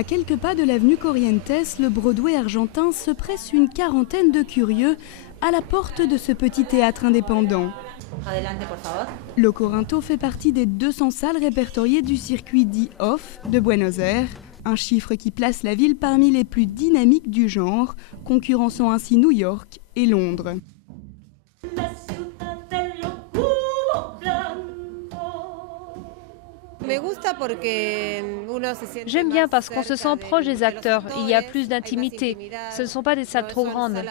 À quelques pas de l'avenue Corrientes, le Broadway argentin se presse une quarantaine de curieux à la porte de ce petit théâtre indépendant. Le Corinto fait partie des 200 salles répertoriées du circuit dit Off de Buenos Aires, un chiffre qui place la ville parmi les plus dynamiques du genre, concurrençant ainsi New York et Londres. J'aime bien parce qu'on se sent proche des acteurs, il y a plus d'intimité. Ce ne sont pas des salles trop grandes.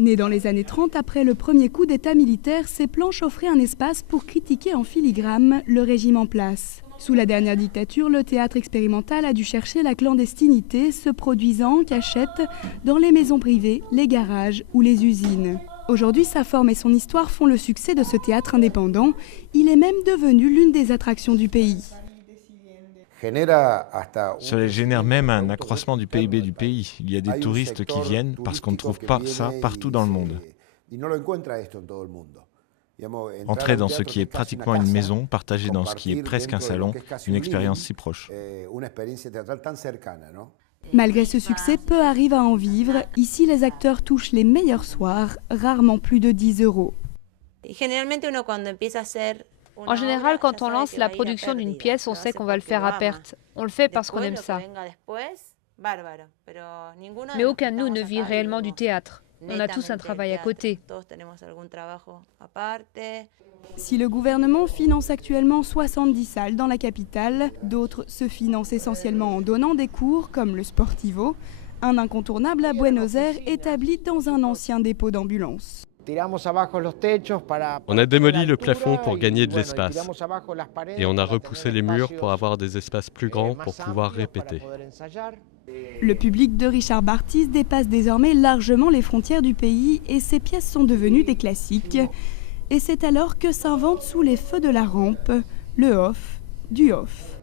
Né dans les années 30, après le premier coup d'État militaire, ces planches offraient un espace pour critiquer en filigrane le régime en place. Sous la dernière dictature, le théâtre expérimental a dû chercher la clandestinité, se produisant en cachette dans les maisons privées, les garages ou les usines. Aujourd'hui, sa forme et son histoire font le succès de ce théâtre indépendant. Il est même devenu l'une des attractions du pays. Cela génère même un accroissement du PIB du pays. Il y a des touristes qui viennent parce qu'on ne trouve pas ça partout dans le monde. Entrer dans ce qui est pratiquement une maison, partager dans ce qui est presque un salon, une expérience si proche. Malgré ce succès, peu arrivent à en vivre. Ici, les acteurs touchent les meilleurs soirs, rarement plus de 10 €. En général, quand on lance la production d'une pièce, on sait qu'on va le faire à perte. On le fait parce qu'on aime ça. Mais aucun de nous ne vit réellement du théâtre. On a tous un travail à côté. Si le gouvernement finance actuellement 70 salles dans la capitale, d'autres se financent essentiellement en donnant des cours, comme le Sportivo, un incontournable à Buenos Aires établi dans un ancien dépôt d'ambulance. On a démoli le plafond pour gagner de l'espace et on a repoussé les murs pour avoir des espaces plus grands pour pouvoir répéter. Le public de Richard Bartis dépasse désormais largement les frontières du pays et ses pièces sont devenues des classiques. Et c'est alors que s'invente sous les feux de la rampe le off du off.